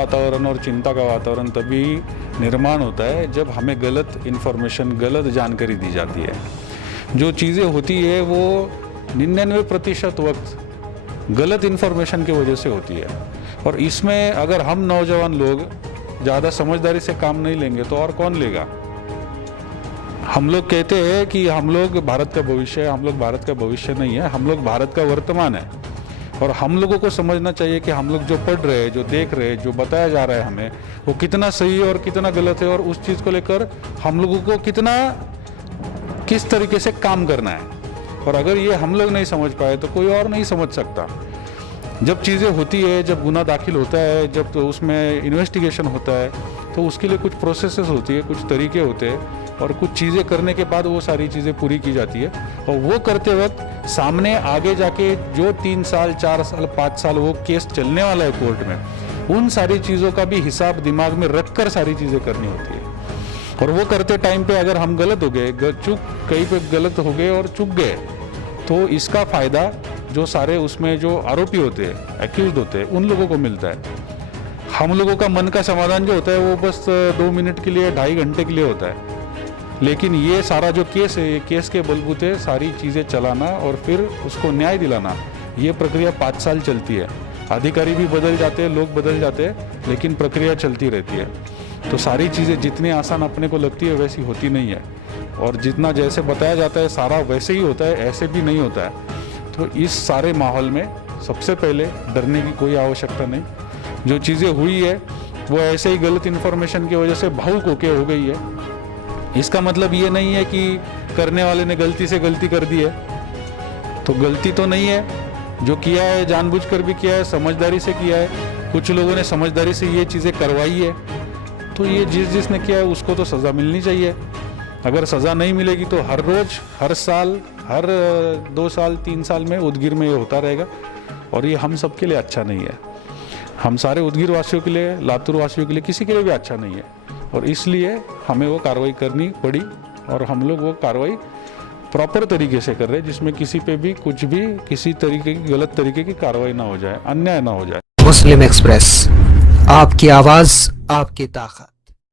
वातावरण और चिंता का वातावरण तभी निर्माण होता है जब हमें गलत इन्फॉर्मेशन, गलत जानकारी दी जाती है। जो चीज़ें होती है वो 99% वक्त गलत इन्फॉर्मेशन की वजह से होती है। और इसमें अगर हम नौजवान लोग ज़्यादा समझदारी से काम नहीं लेंगे तो और कौन लेगा। हम लोग कहते हैं कि हम लोग भारत का भविष्य है, हम लोग भारत का भविष्य नहीं है, हम लोग भारत का वर्तमान है। और हम लोगों को समझना चाहिए कि हम लोग जो पढ़ रहे हैं, जो देख रहे हैं, जो बताया जा रहा है हमें, वो कितना सही है और कितना गलत है, और उस चीज़ को लेकर हम लोगों को किस तरीके से काम करना है। और अगर ये हम लोग नहीं समझ पाए तो कोई और नहीं समझ सकता। जब चीज़ें होती है, जब गुनाह दाखिल होता है, जब तो उसमें इन्वेस्टिगेशन होता है, तो उसके लिए कुछ प्रोसेसेस होती है, कुछ तरीके होते हैं, और कुछ चीज़ें करने के बाद वो सारी चीज़ें पूरी की जाती है। और वो करते वक्त सामने आगे जाके जो 3 साल, 4 साल, 5 साल वो केस चलने वाला है कोर्ट में, उन सारी चीज़ों का भी हिसाब दिमाग में रख कर सारी चीज़ें करनी होती है। और वो करते टाइम पे अगर हम गलत हो गए, कहीं पे गलत हो गए और चूक गए, तो इसका फ़ायदा जो सारे उसमें जो आरोपी होते हैं, एक्यूज्ड होते हैं, उन लोगों को मिलता है। हम लोगों का मन का समाधान जो होता है वो बस 2 मिनट के लिए, 2.5 घंटे के लिए होता है। लेकिन ये सारा जो केस है, केस के बलबूते सारी चीज़ें चलाना और फिर उसको न्याय दिलाना, ये प्रक्रिया 5 साल चलती है। अधिकारी भी बदल जाते हैं, लोग बदल जाते हैं, लेकिन प्रक्रिया चलती रहती है। तो सारी चीज़ें जितनी आसान अपने को लगती है वैसी होती नहीं है, और जितना जैसे बताया जाता है सारा वैसे ही होता है, ऐसे भी नहीं होता है। तो इस सारे माहौल में सबसे पहले डरने की कोई आवश्यकता नहीं। जो चीज़ें हुई है वो ऐसे ही गलत इन्फॉर्मेशन की वजह से भावुक होकर हो गई है। इसका मतलब ये नहीं है कि करने वाले ने गलती से गलती कर दी है, तो गलती तो नहीं है। जो किया है जानबूझकर भी किया है, समझदारी से किया है। कुछ लोगों ने समझदारी से ये चीज़ें करवाई है, तो ये जिसने किया है उसको तो सज़ा मिलनी चाहिए। अगर सज़ा नहीं मिलेगी तो हर रोज़, हर साल, हर 2 साल, 3 साल में उदगीर में ये होता रहेगा, और ये हम सब के लिए अच्छा नहीं है। हम सारे उदगीर वासियों के लिए, लातूर वासियों के लिए, किसी के लिए भी अच्छा नहीं है। और इसलिए हमें वो कार्रवाई करनी पड़ी, और हम लोग वो कार्रवाई प्रॉपर तरीके से कर रहे हैं, जिसमें किसी पे भी कुछ भी किसी तरीके की गलत तरीके की कार्रवाई ना हो जाए, अन्याय ना हो जाए। मुस्लिम एक्सप्रेस, आपकी आवाज़, आपकी ताकत।